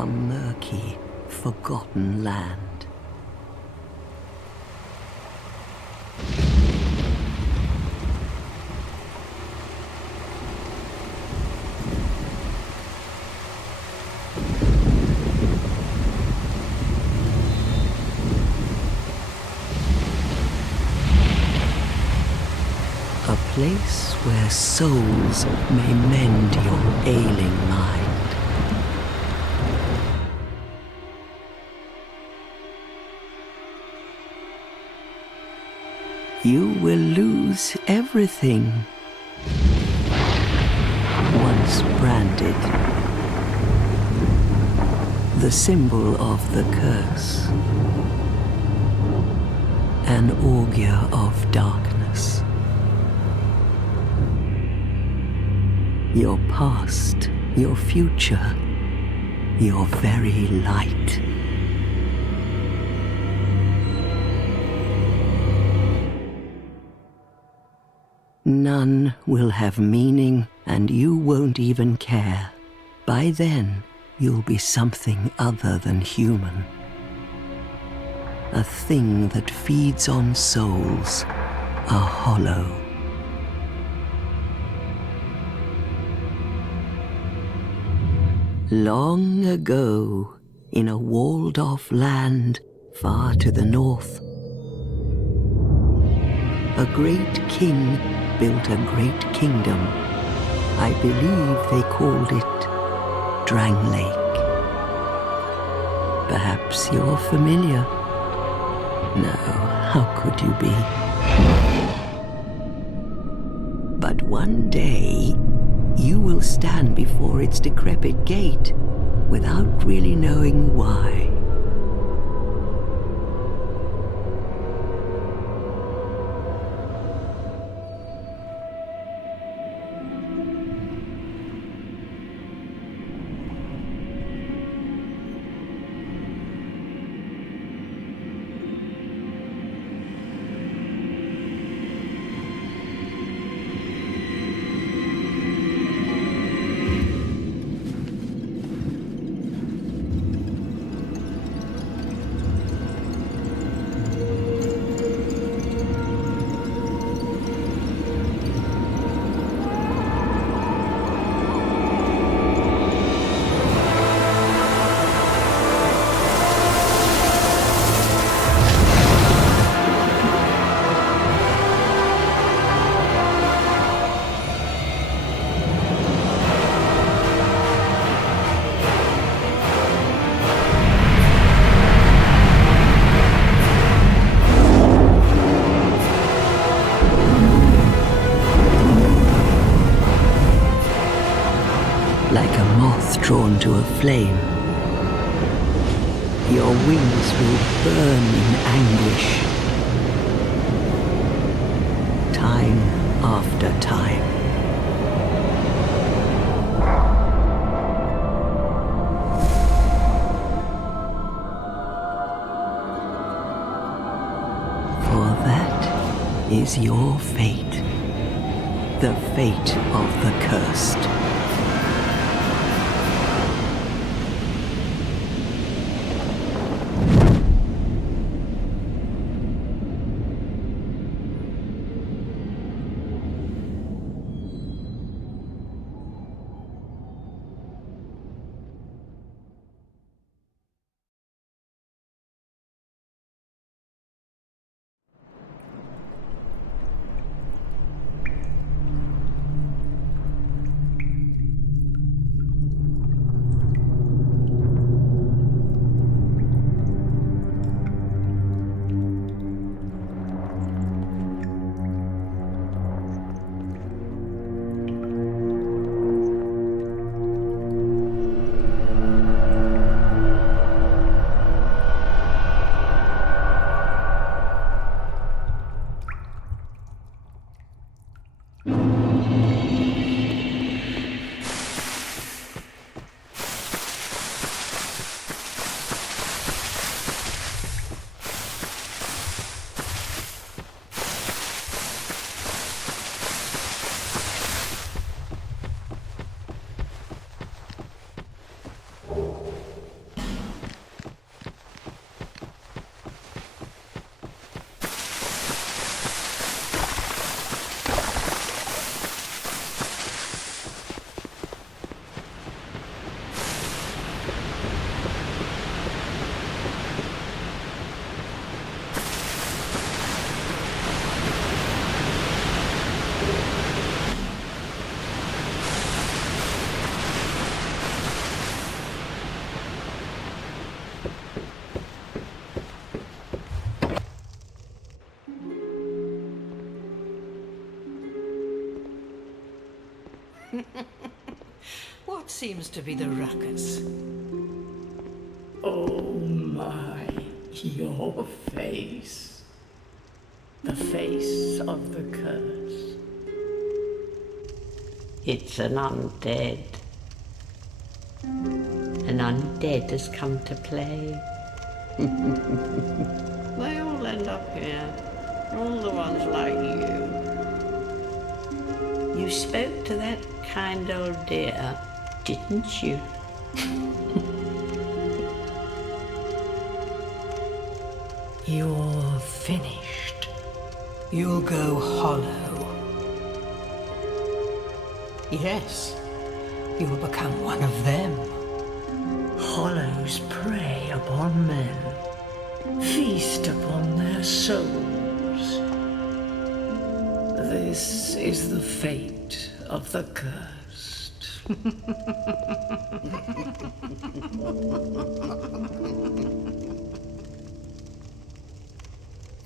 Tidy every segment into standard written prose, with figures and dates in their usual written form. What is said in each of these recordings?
a murky, forgotten land. A place where souls may mend your ailing mind. You will lose everything once branded, the symbol of the curse, an augur of darkness. Your past, your future, your very light. None will have meaning, and you won't even care. By then, you'll be something other than human. A thing that feeds on souls, a hollow. Long ago, in a walled-off land far to the north, a great king built a great kingdom. I believe they called it Drang Lake. Perhaps you're familiar? No, how could you be? But one day, you will stand before its decrepit gate without really knowing why. Like a moth drawn to a flame, your wings will burn in anguish, time after time. For that is your fate, the fate of the cursed. What seems to be the ruckus? Oh my, your face. The face of the curse. It's an undead. An undead has come to play. They all end up here. All the ones like you. You spoke to that kind old dear, didn't you? You're finished. You'll go hollow. Yes, you'll become one of them. Hollows prey upon men, feast upon their souls. This is the fate of the cursed.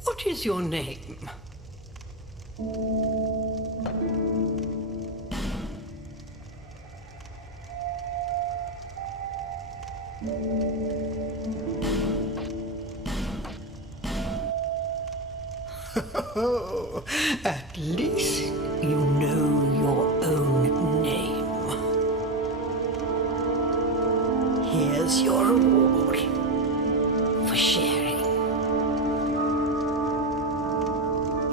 What is your name? At least you know your own name. Here's your reward for sharing.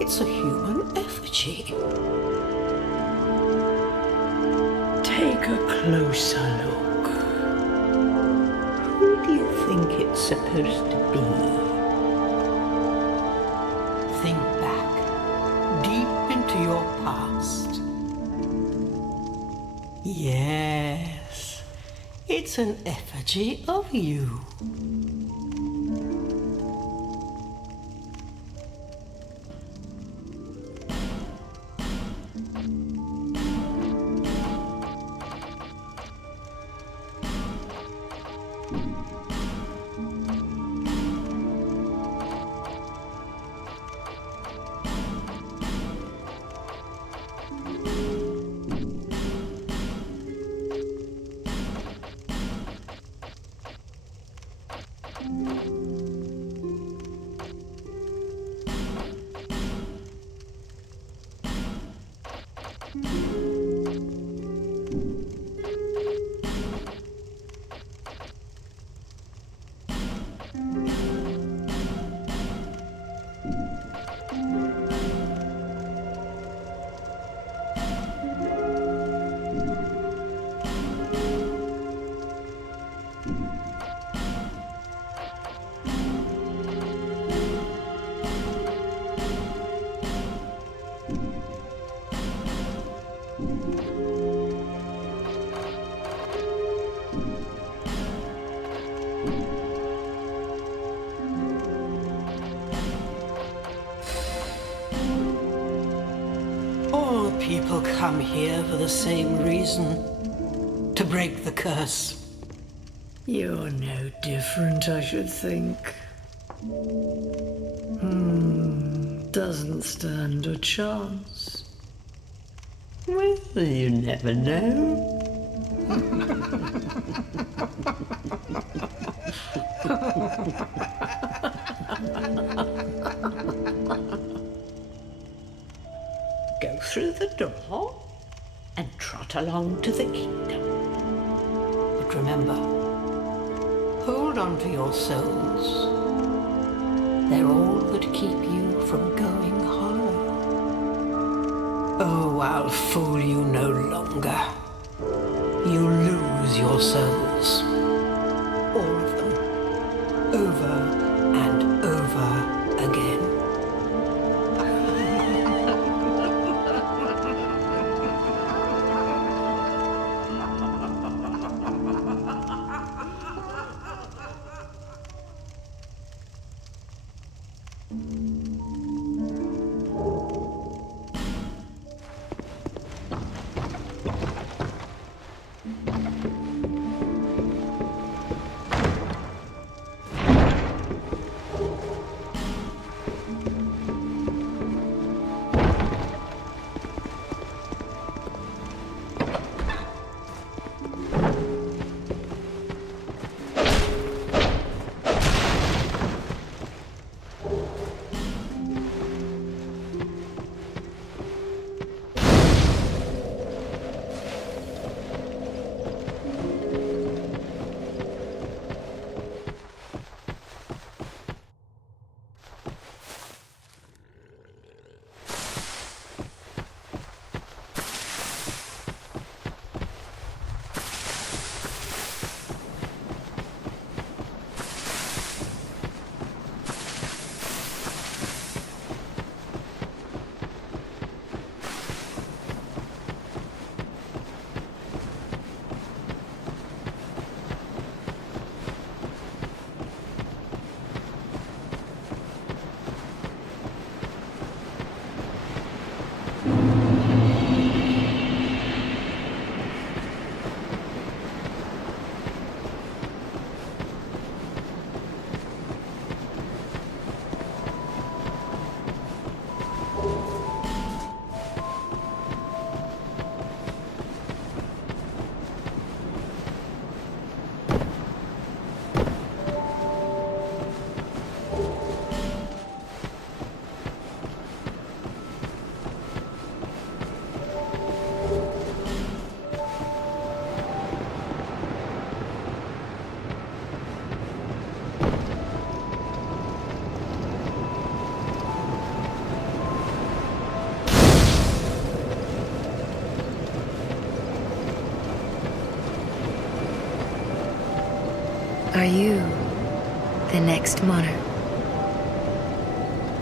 It's a human effigy. Take a closer look. Who do you think it's supposed to be? Think back, deep into your past. Yes, it's an effigy of you. All people come here for the same reason, to break the curse. You're no different, I should think. Doesn't stand a chance. Well, you never know. Go through the door and trot along to the kingdom. But remember, hold on to your souls. They're all that keep you from going hollow. Oh, I'll fool you no longer. You lose your souls. All of them. Over and over again. Are you the next monarch?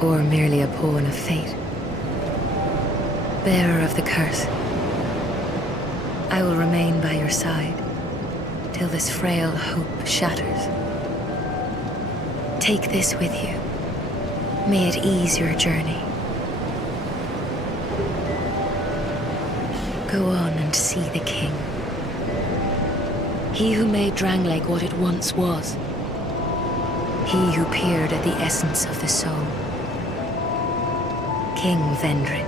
Or merely a pawn of fate? Bearer of the curse, I will remain by your side till this frail hope shatters. Take this with you. May it ease your journey. Go on and see the king. He who made Drangleic what it once was. He who peered at the essence of the soul. King Vendrick.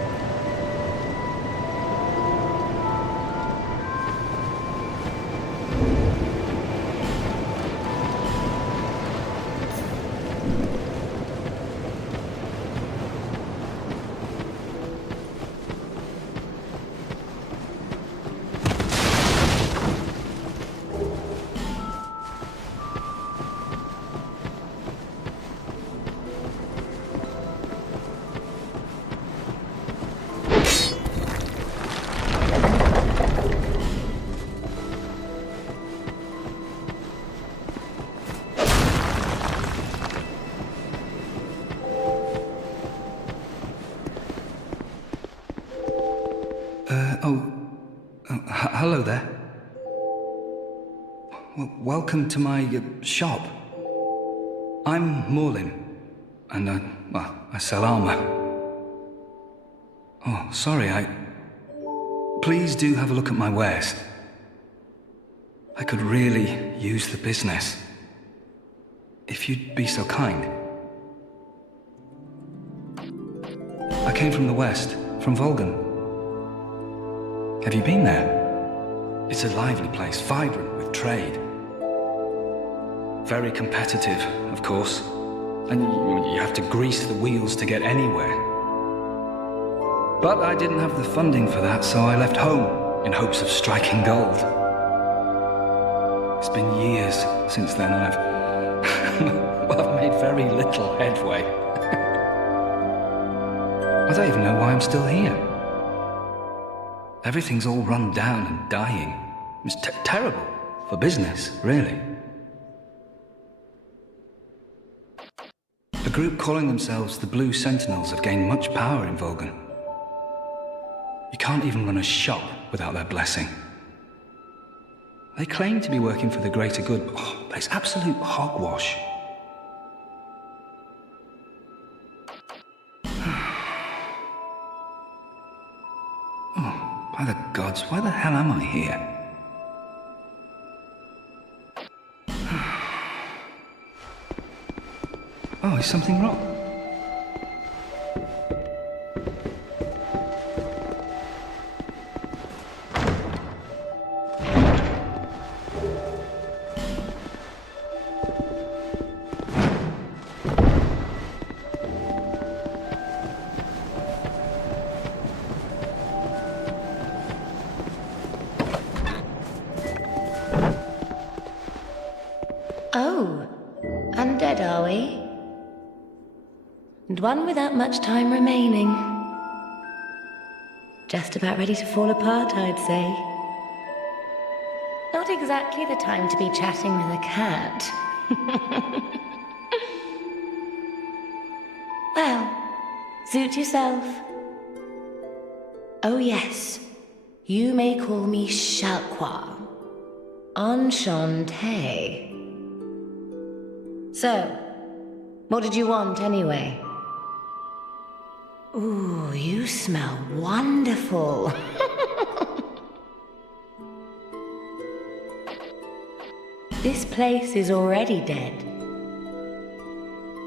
Hello there. Welcome to my shop. I'm Morlin, and I sell armor. Oh, sorry, Please do have a look at my wares. I could really use the business. If you'd be so kind. I came from the west, from Volgan. Have you been there? It's a lively place, vibrant with trade. Very competitive, of course. And you have to grease the wheels to get anywhere. But I didn't have the funding for that, so I left home in hopes of striking gold. It's been years since then, and I've made very little headway. I don't even know why I'm still here. Everything's all run down and dying. It's terrible for business, really. A group calling themselves the Blue Sentinels have gained much power in Volgan. You can't even run a shop without their blessing. They claim to be working for the greater good, but it's absolute hogwash. By the gods, why the hell am I here? Oh, is something wrong? Oh, undead are we? And one without much time remaining. Just about ready to fall apart, I'd say. Not exactly the time to be chatting with a cat. Well, suit yourself. Oh yes, you may call me Shalqua. Enchanté. So, what did you want anyway? Ooh, you smell wonderful. This place is already dead.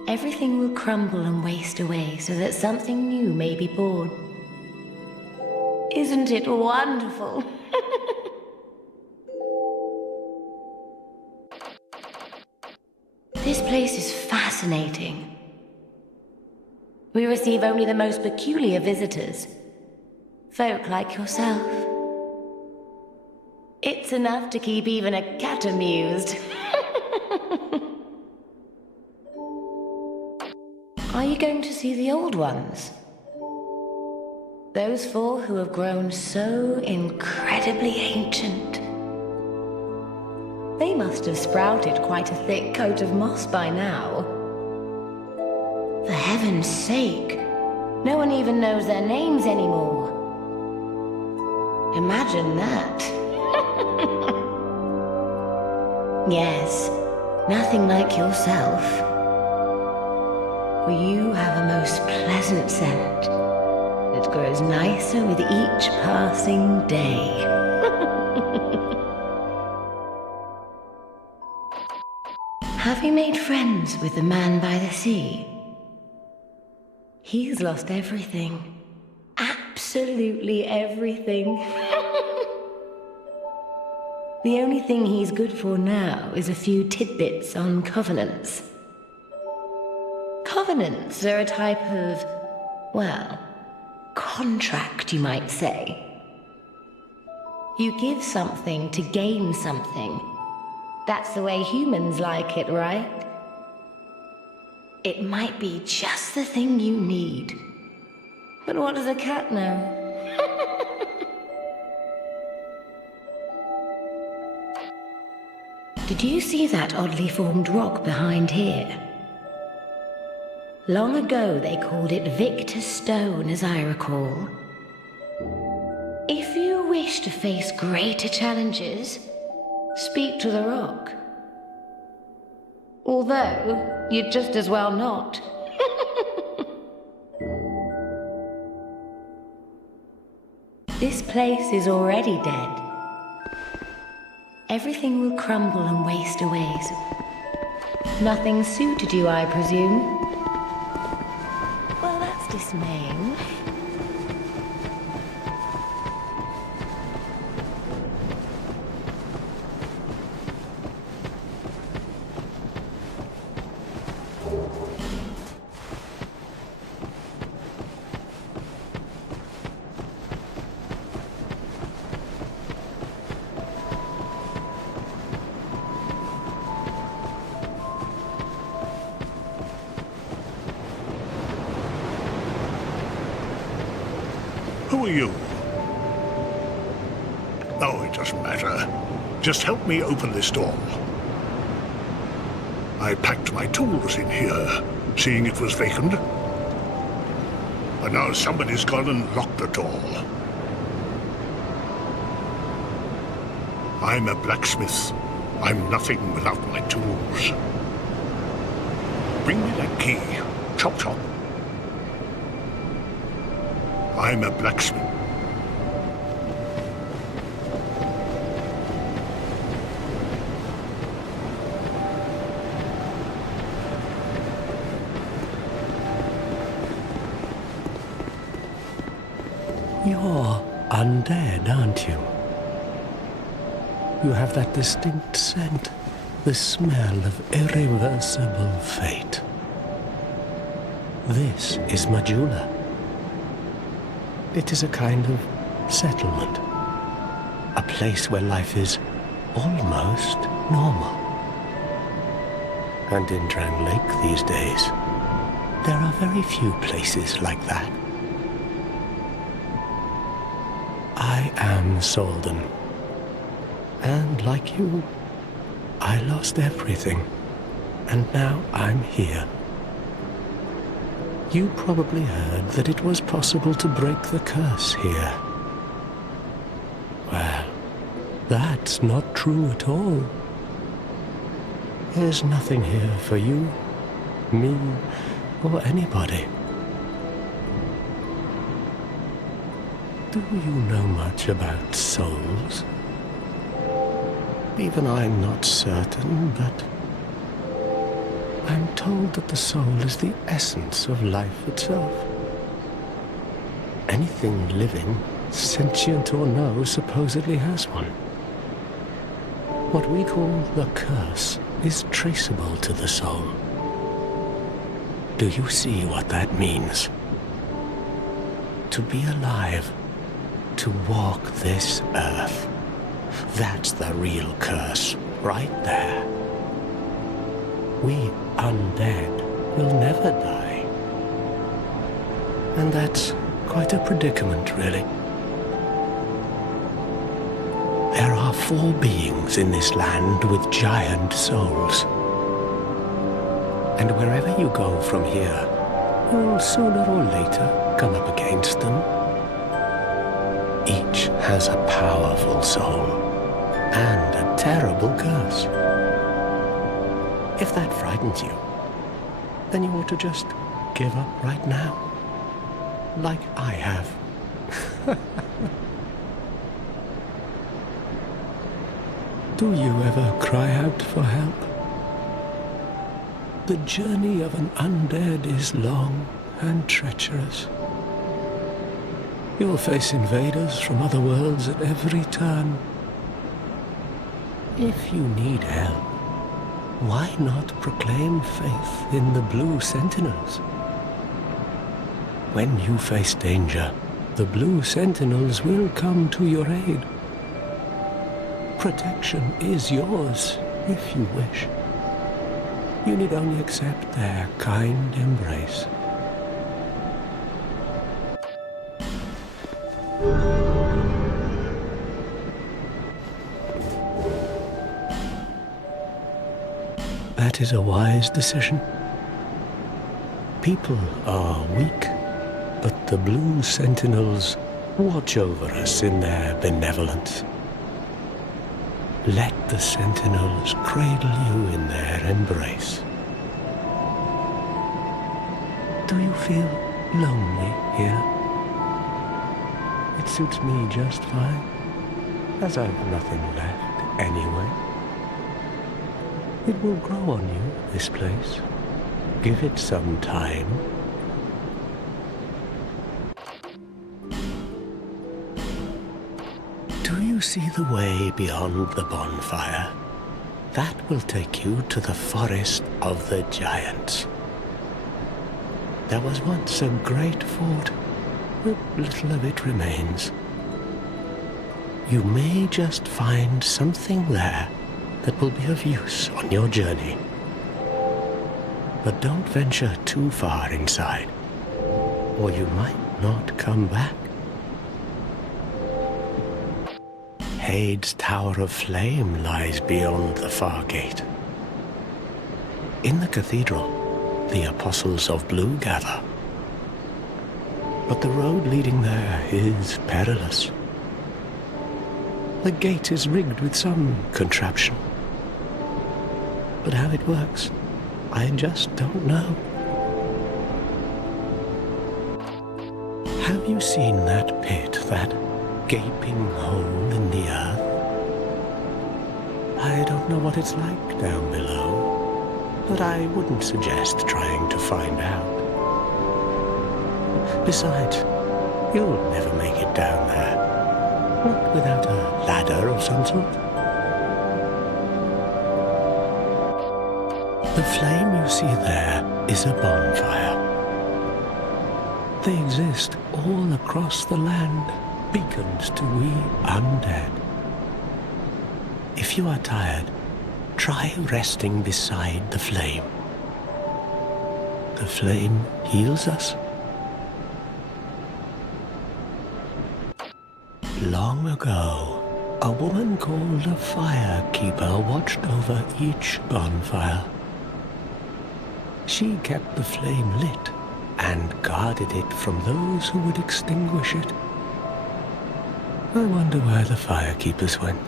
Everything will crumble and waste away so that something new may be born. Isn't it wonderful? This place is fascinating. We receive only the most peculiar visitors. Folk like yourself. It's enough to keep even a cat amused. Are you going to see the old ones? Those four who have grown so incredibly ancient. They must have sprouted quite a thick coat of moss by now. For heaven's sake, no one even knows their names anymore. Imagine that. Yes, nothing like yourself. For you have a most pleasant scent that grows nicer with each passing day. Have you made friends with the man by the sea? He's lost everything. Absolutely everything. The only thing he's good for now is a few tidbits on covenants. Covenants are a type of, well, contract, you might say. You give something to gain something. That's the way humans like it, right? It might be just the thing you need. But what does a cat know? Did you see that oddly formed rock behind here? Long ago they called it Victor's Stone, as I recall. If you wish to face greater challenges, speak to the rock. Although, you'd just as well not. This place is already dead. Everything will crumble and waste away. Nothing suited you, I presume? Well, that's dismaying. Who are you? Oh, it doesn't matter. Just help me open this door. I packed my tools in here, seeing it was vacant. But now somebody's gone and locked the door. I'm a blacksmith. I'm nothing without my tools. Bring me that key. Chop chop. I'm a blacksmith. You're undead, aren't you? You have that distinct scent, the smell of irreversible fate. This is Majula. It is a kind of settlement, a place where life is almost normal. And in Drang Lake these days, there are very few places like that. I am Solden, and like you, I lost everything, and now I'm here. You probably heard that it was possible to break the curse here. Well, that's not true at all. There's nothing here for you, me, or anybody. Do you know much about souls? Even I'm not certain, but I'm told that the soul is the essence of life itself. Anything living, sentient or no, supposedly has one. What we call the curse is traceable to the soul. Do you see what that means? To be alive, to walk this earth, that's the real curse, right there. We undead will never die. And that's quite a predicament, really. There are 4 beings in this land with giant souls. And wherever you go from here, you'll sooner or later come up against them. Each has a powerful soul and a terrible curse. If that frightens you, then you ought to just give up right now, like I have. Do you ever cry out for help? The journey of an undead is long and treacherous. You'll face invaders from other worlds at every turn. If you need help, why not proclaim faith in the Blue Sentinels? When you face danger, the Blue Sentinels will come to your aid. Protection is yours, if you wish. You need only accept their kind embrace. That is a wise decision. People are weak, but the Blue Sentinels watch over us in their benevolence. Let the Sentinels cradle you in their embrace. Do you feel lonely here? It suits me just fine, as I've nothing left anyway. It will grow on you, this place. Give it some time. Do you see the way beyond the bonfire? That will take you to the forest of the giants. There was once a great fort, but little of it remains. You may just find something there that will be of use on your journey. But don't venture too far inside, or you might not come back. Hade's Tower of Flame lies beyond the far gate. In the cathedral, the Apostles of Blue gather. But the road leading there is perilous. The gate is rigged with some contraption. But how it works, I just don't know. Have you seen that pit, that gaping hole in the earth? I don't know what it's like down below, but I wouldn't suggest trying to find out. Besides, you'll never make it down there, not without a ladder of some sort. The flame you see there is a bonfire. They exist all across the land, beacons to we undead. If you are tired, try resting beside the flame. The flame heals us. Long ago, a woman called a firekeeper watched over each bonfire. She kept the flame lit and guarded it from those who would extinguish it. I wonder where the firekeepers went.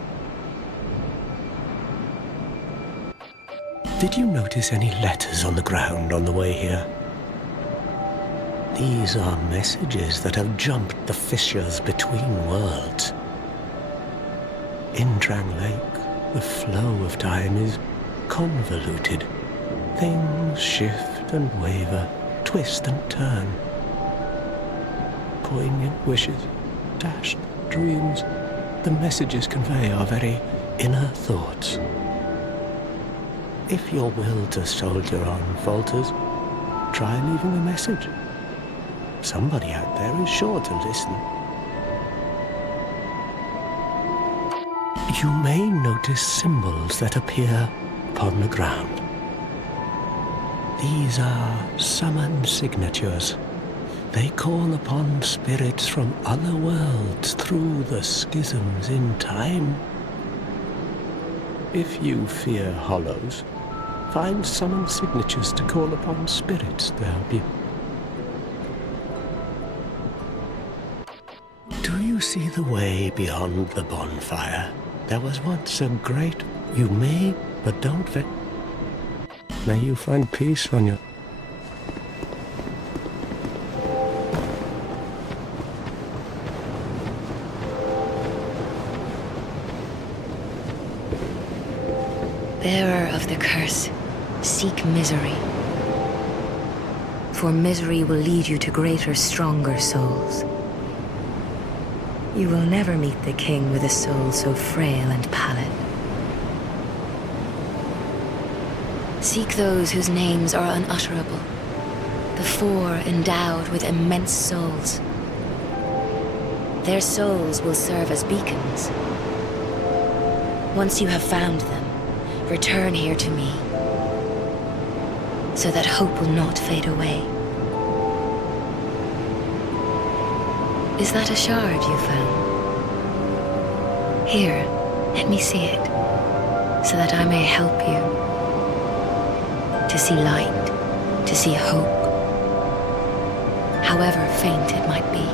Did you notice any letters on the ground on the way here? These are messages that have jumped the fissures between worlds. In Drang Lake, the flow of time is convoluted. Things shift and waver, twist and turn. Poignant wishes, dashed dreams, the messages convey our very inner thoughts. If your will to soldier on falters, try leaving a message. Somebody out there is sure to listen. You may notice symbols that appear upon the ground. These are summon signatures. They call upon spirits from other worlds through the schisms in time. If you fear hollows, find summon signatures to call upon spirits to help you. Do you see the way beyond the bonfire? There was once a great... You may, but don't... May you find peace on your... Bearer of the curse, seek misery. For misery will lead you to greater, stronger souls. You will never meet the king with a soul so frail and pallid. Seek those whose names are unutterable, the four endowed with immense souls. Their souls will serve as beacons. Once you have found them, return here to me, so that hope will not fade away. Is that a shard you found? Here, let me see it, so that I may help you to see light, to see hope, however faint it might be.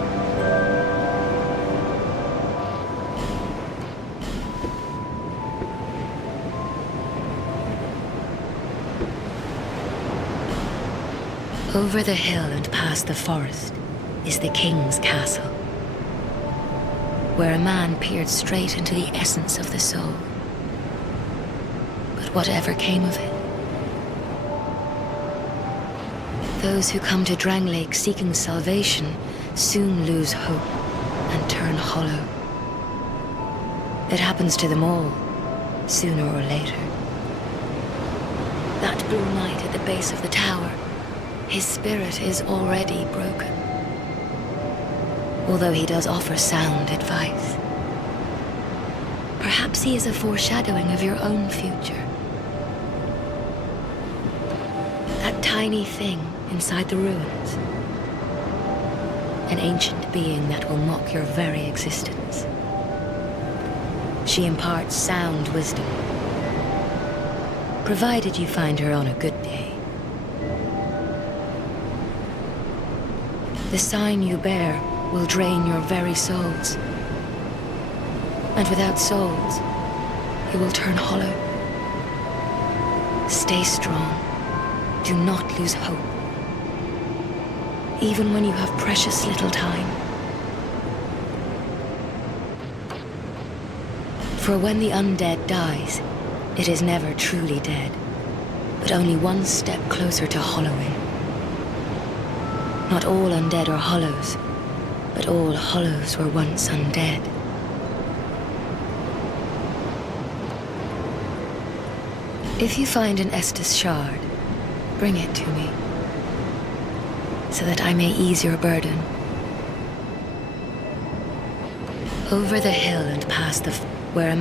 Over the hill and past the forest is the king's castle, where a man peered straight into the essence of the soul. But whatever came of it? Those who come to Dranglake seeking salvation soon lose hope and turn hollow. It happens to them all, sooner or later. That blue knight at the base of the tower, his spirit is already broken. Although he does offer sound advice. Perhaps he is a foreshadowing of your own future. That tiny thing inside the ruins. An ancient being that will mock your very existence. She imparts sound wisdom, provided you find her on a good day. The sign you bear will drain your very souls. And without souls, you will turn hollow. Stay strong. Do not lose hope. Even when you have precious little time. For when the undead dies, it is never truly dead, but only one step closer to hollowing. Not all undead are hollows, but all hollows were once undead. If you find an Estus shard, bring it to me, so that I may ease your burden. Over the hill and past the where a